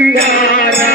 ಬಂಗಾರ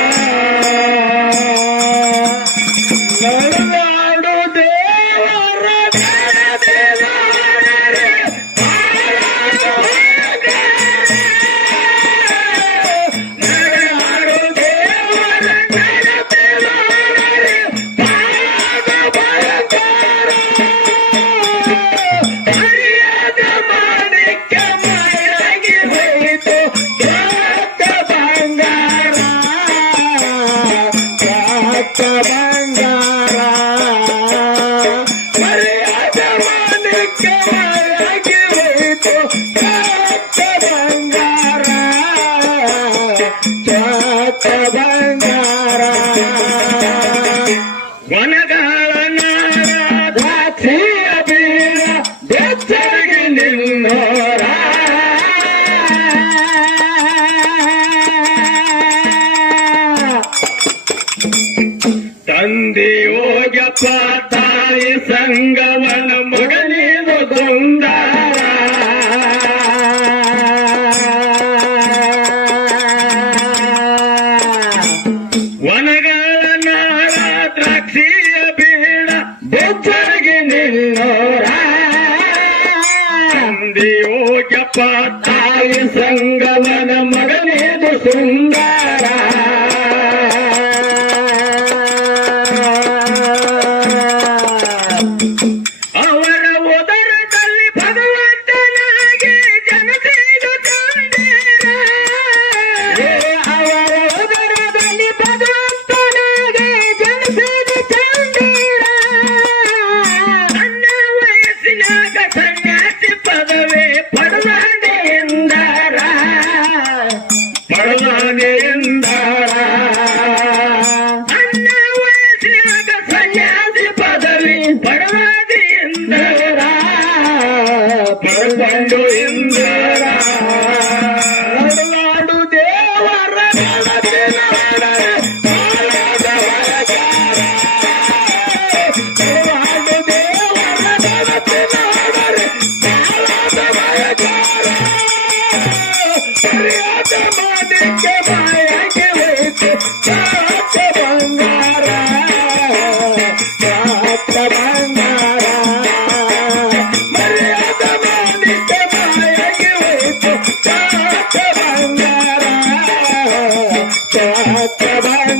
Chhaya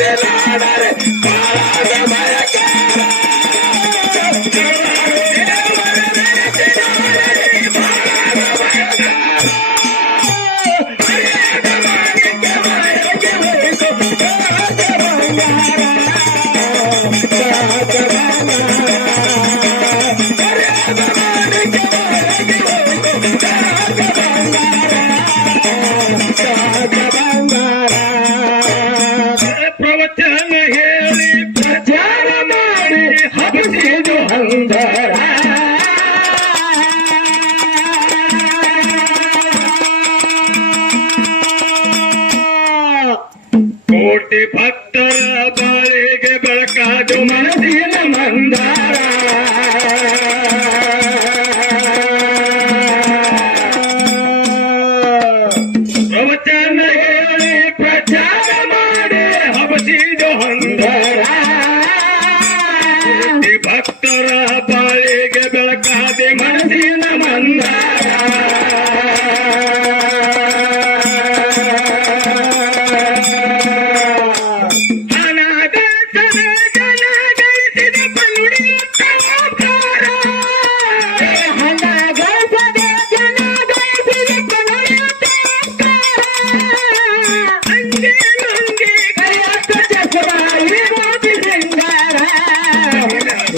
baby. Romano.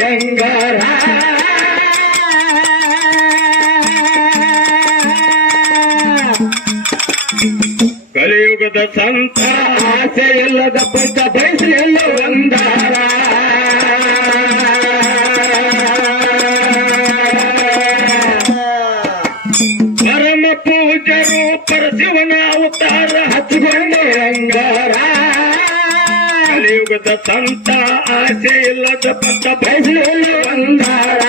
ಹೆಂಗಾರ ಕಲಿಯುಗದ ಸಂತ ಆಸೆ ಇಲ್ಲದ ಪಂಚ ಬಯಸಲಿಲ್ಲ ಒಂದಾರ. ಪರಮ ಪೂಜರು ಪರಶಿವನ ಅವತಾರ ಹಚ್ಚಿಕೊಂಡು ರಂಗಾರ ಸಂತ ಆಸೆ ಇಲ್ಲದ ಪಂಚ ಬಯಸಲಿಲ್ಲ ಒಂದಾರ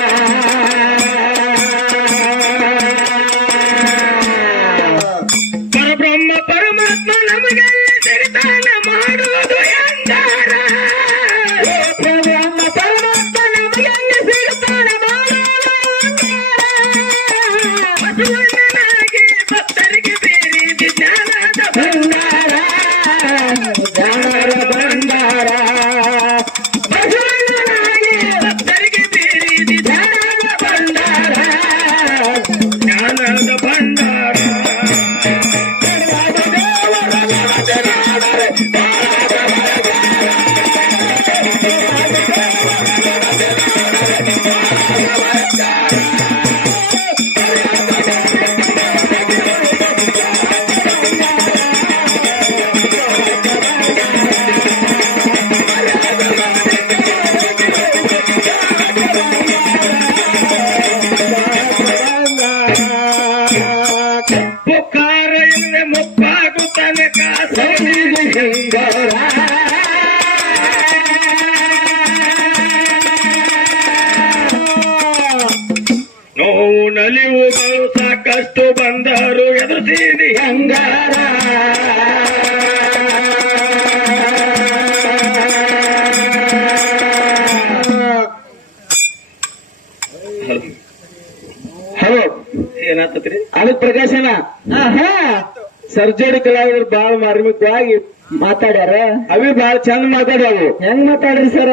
ಸರ್ಜರಿ ಕಲಾವಿದ್ರು ಬಾಳ ಮಾರ್ಮಿಕವಾಗಿ ಮಾತಾಡ್ಯಾರ. ಅವಿ ಬಾಳ ಚಂದ ಮಾತಾಡ್ಯಾವು. ಹೆಂಗ್ ಮಾತಾಡ್ರಿ ಸರ?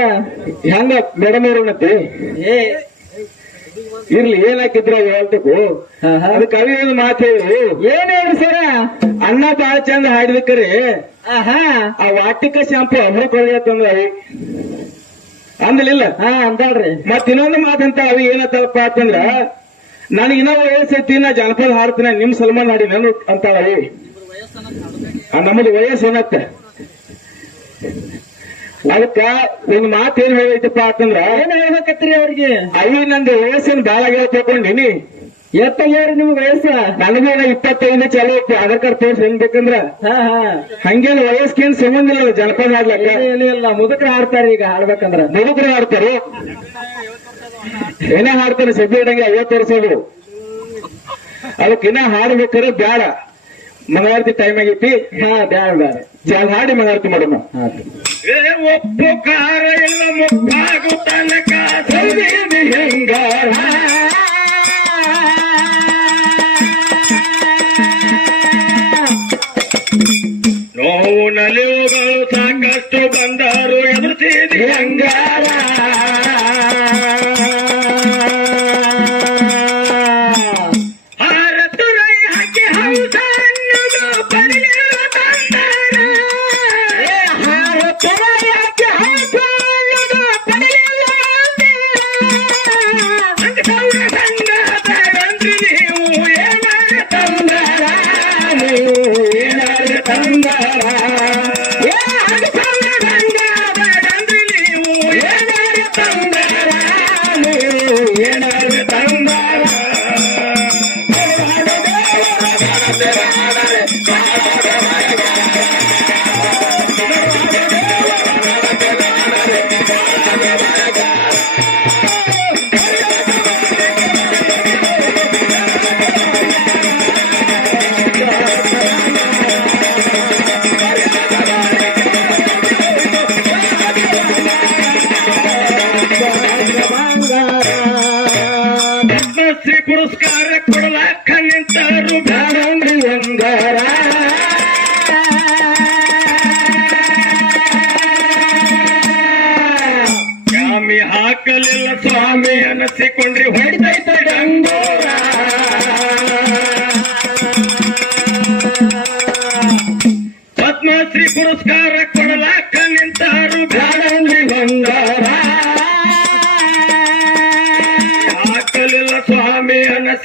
ಹೆಂಗ ಮೇಡಮ್ ಅವ್ರನ್ನತಿ ಏ. ಇರ್ಲಿ ಏನಾಕಿದ್ರ ಹೇಳ್ಬೇಕು. ಅದಕ್ಕೆ ಅವಿ ಒಂದು ಮಾತು ಹೇಳಿ. ಏನ್ ಹೇಳ್ರಿ ಸರ? ಅಣ್ಣ ಬಾಳ ಚಂದ ಹಾಡ್ಬೇಕ್ರಿ. ಆ ವಾಟಿಕ ಶಾಂಪು ಅಮೃತ ಅವಿ. ಅಂದಲಿಲ್ಲ? ಹಾ ಅಂದಾಳ್ರಿ. ಮತ್ ಇನ್ನೊಂದು ಮಾತಂತ ಅವಿ ಏನತ್ತಪ್ಪ ಅಂತಂದ್ರ ನನಗೆ ಇನ್ನೂ ವಯಸ್ಸೈತಿ ನಾ ಜನಪದ ಹಾಡ್ತೀನಿ ನಿಮ್ ಸಲ್ಮಾನ್ ಹಾಡಿ ನಾನು ಅಂತಾಳ ನಮ್ಮದು ವಯಸ್ಸು ಏನತ್ತೆ? ಅದಕ್ಕ ಒಂದ್ ಮಾತು ಏನ್ ಹೇಳೈತಪ್ಪ ಅಂತಂದ್ರ ಏನ್ ಹೇಳ್ಬೇಕತ್ರಿ ಅವ್ರಿಗೆ? ಅಯ್ಯ ನಂದು ವಯಸ್ಸಿನ ಬಾಳ ಆಗ್ಯಾವ ತಿಳ್ಕೊಂಡಿನಿ ಎತ್ತಾಗ್ಯಾವ್ರಿ ನಿಮ್ಗ್ ವಯಸ್ಸ? ನನಗೇನ ಇಪ್ಪತ್ತೈದು ಚಲೋ ಐತಿ ಆಧಾರ್ ಕಾರ್ಡ್ ತೋರ್ಸ್ ಹೆಂಗ್ ಬೇಕಂದ್ರ. ಹಾ ಹಾ. ಹಂಗೇನ್ ವಯಸ್ಕೇನ್ ಸಂಬಂಧ ಇಲ್ಲ ಜನಪದ ಹಾಡ್ಲಕ್ಕ ಏನು ಇಲ್ಲ ಮುದುಕ್ರ ಆಡ್ತಾರ ಈಗ ಹಾಡ್ಬೇಕಂದ್ರ. ಮುದುಕರ ಹಾಡ್ತಾರೆ. ಏನೇ ಹಾಡ್ತಾರೆ ಸಬ್ಬಿ ಇಡಂಗೆ ಐವತ್ತು ವರ್ಷಗಳು ಅದಕ್ಕಿನ್ನ ಹಾಡ್ಬೇಕಾದ್ರೆ ಬ್ಯಾಡ. ಮಂಗಳಾರತಿ ಟೈಮ್ ಆಗೈತಿ ಹಾ ಬ್ಯಾಡ ಬ್ಯಾಡ ಜಾಲ್ ಹಾಡಿ ಮಂಗಳಾರತಿ ಮಾಡೋಣ. ಏ ಒಪ್ಪು ಕಾರ ಇಲ್ಲ ಮುಪ್ಪಾಗುತ್ತಾನೆ ಕಾಸರಿಗೆ ಹೆಂಗಾರ.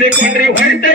ಮಾಡಿಕೊಂಡ್ರಿ ಹೊರತ